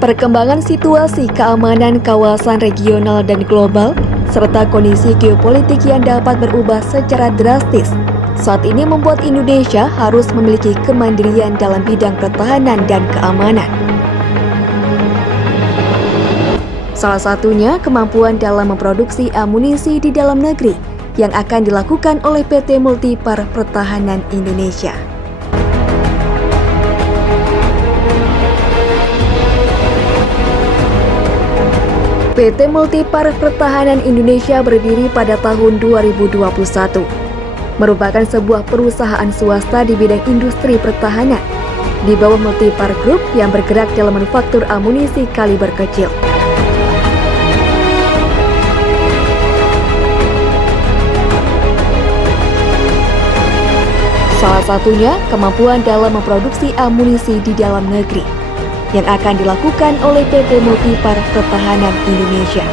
Perkembangan situasi keamanan kawasan regional dan global, serta kondisi geopolitik yang dapat berubah secara drastis, saat ini membuat Indonesia harus memiliki kemandirian dalam bidang pertahanan dan keamanan. Salah satunya kemampuan dalam memproduksi amunisi di dalam negeri yang akan dilakukan oleh PT Multipar Pertahanan Indonesia. PT Multipar Pertahanan Indonesia berdiri pada tahun 2021. Merupakan sebuah perusahaan swasta di bidang industri pertahanan di bawah Multipar Group yang bergerak dalam manufaktur amunisi kaliber kecil. Salah satunya kemampuan dalam memproduksi amunisi di dalam negeri yang akan dilakukan oleh PT Multipar Pertahanan Indonesia.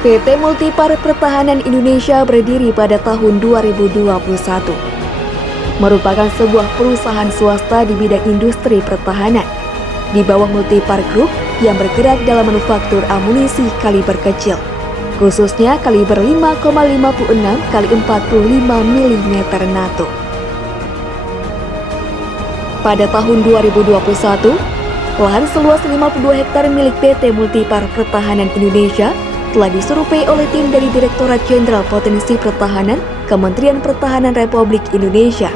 PT Multipar Pertahanan Indonesia berdiri pada tahun 2021. Merupakan sebuah perusahaan swasta di bidang industri pertahanan di bawah Multipar Group yang bergerak dalam manufaktur amunisi kaliber kecil, khususnya kaliber 5,56 x 45 mm NATO. Pada tahun 2021, lahan seluas 52 hektar milik PT Multipar Pertahanan Indonesia telah disurvei oleh tim dari Direktorat Jenderal Potensi Pertahanan Kementerian Pertahanan Republik Indonesia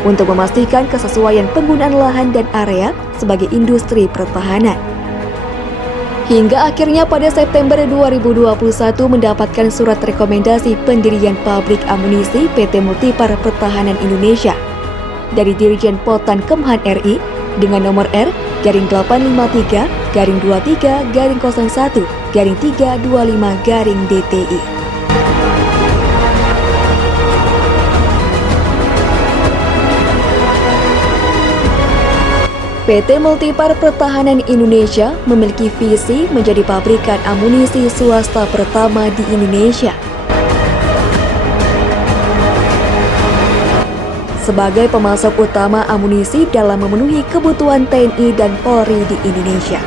untuk memastikan kesesuaian penggunaan lahan dan area sebagai industri pertahanan. Hingga akhirnya pada September 2021 mendapatkan surat rekomendasi pendirian pabrik amunisi PT Multipar Pertahanan Indonesia dari Dirjen Potan Kemhan RI dengan nomor R-23-23-23-01-325-DTI. PT Multipar Pertahanan Indonesia memiliki visi menjadi pabrikan amunisi swasta pertama di Indonesia. Sebagai pemasok utama amunisi dalam memenuhi kebutuhan TNI dan Polri di Indonesia.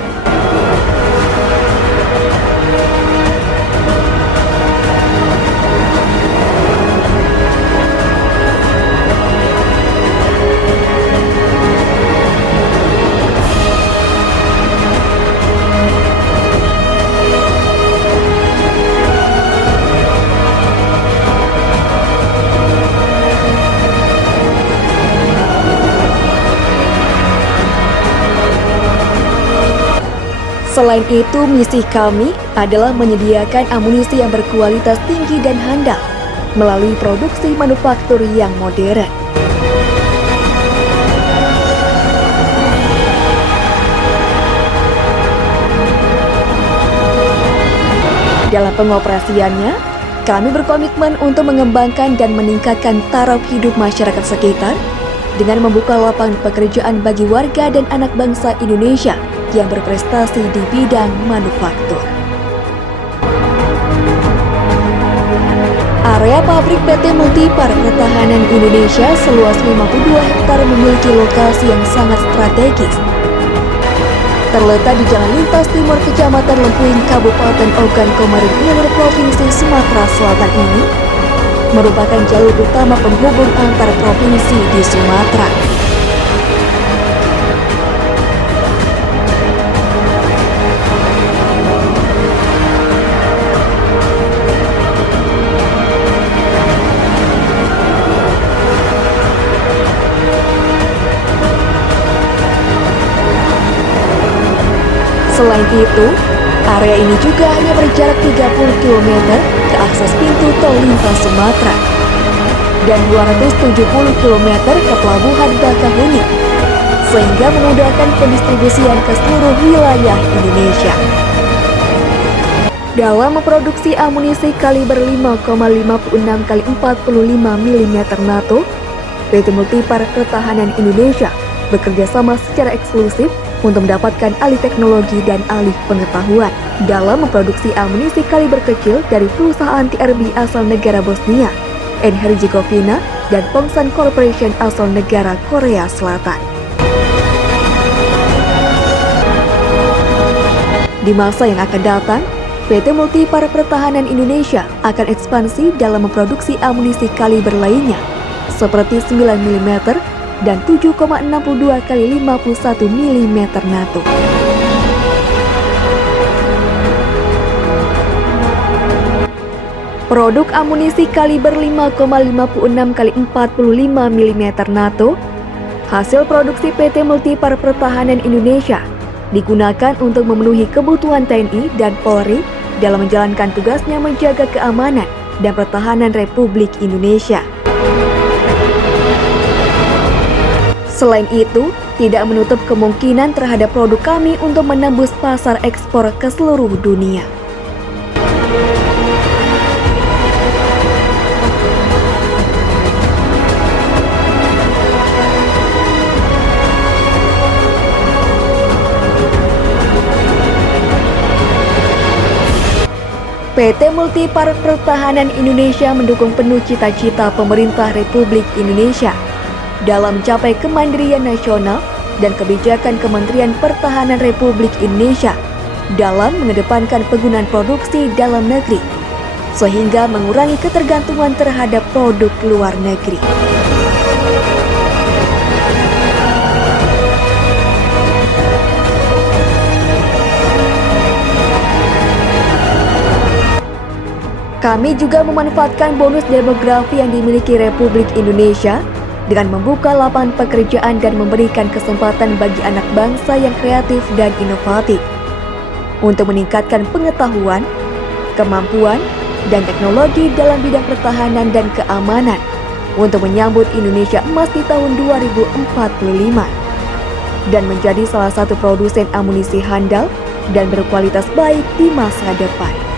Selain itu, misi kami adalah menyediakan amunisi yang berkualitas tinggi dan handal melalui produksi manufaktur yang modern. Dalam pengoperasiannya, kami berkomitmen untuk mengembangkan dan meningkatkan taraf hidup masyarakat sekitar dengan membuka lapangan pekerjaan bagi warga dan anak bangsa Indonesia yang berprestasi di bidang manufaktur. Area pabrik PT Multipar Pertahanan Indonesia seluas 52 hektar memiliki lokasi yang sangat strategis. Terletak di Jalan Lintas Timur Kecamatan Lempuing, Kabupaten Ogan Komering Ilir, Provinsi Sumatera Selatan ini merupakan jalur utama penghubung antar provinsi di Sumatera. Selain itu, area ini juga hanya berjarak 30 km ke akses pintu tol lintas Sumatera dan 270 km ke Pelabuhan Bakahuni, sehingga memudahkan pendistribusian ke seluruh wilayah Indonesia. Dalam memproduksi amunisi kaliber 5,56 x 45 mm NATO, PT Multipar Pertahanan Indonesia bekerja sama secara eksklusif untuk mendapatkan alih teknologi dan alih pengetahuan dalam memproduksi amunisi kaliber kecil dari perusahaan TRB asal negara Bosnia, Herzegovina, dan Pongsan Corporation asal negara Korea Selatan. Di masa yang akan datang, PT Multipar Pertahanan Indonesia akan ekspansi dalam memproduksi amunisi kaliber lainnya, seperti 9 mm dan 7,62 x 51 mm NATO. Produk amunisi kaliber 5,56 x 45 mm NATO hasil produksi PT Multipar Pertahanan Indonesia digunakan untuk memenuhi kebutuhan TNI dan Polri dalam menjalankan tugasnya menjaga keamanan dan pertahanan Republik Indonesia. Selain itu, tidak menutup kemungkinan terhadap produk kami untuk menembus pasar ekspor ke seluruh dunia. PT Multipar Pertahanan Indonesia mendukung penuh cita-cita pemerintah Republik Indonesia dalam mencapai kemandirian nasional dan kebijakan Kementerian Pertahanan Republik Indonesia dalam mengedepankan penggunaan produksi dalam negeri, sehingga mengurangi ketergantungan terhadap produk luar negeri. Kami juga memanfaatkan bonus demografi yang dimiliki Republik Indonesia dengan membuka lapangan pekerjaan dan memberikan kesempatan bagi anak bangsa yang kreatif dan inovatif untuk meningkatkan pengetahuan, kemampuan, dan teknologi dalam bidang pertahanan dan keamanan untuk menyambut Indonesia Emas di tahun 2045 dan menjadi salah satu produsen amunisi handal dan berkualitas baik di masa depan.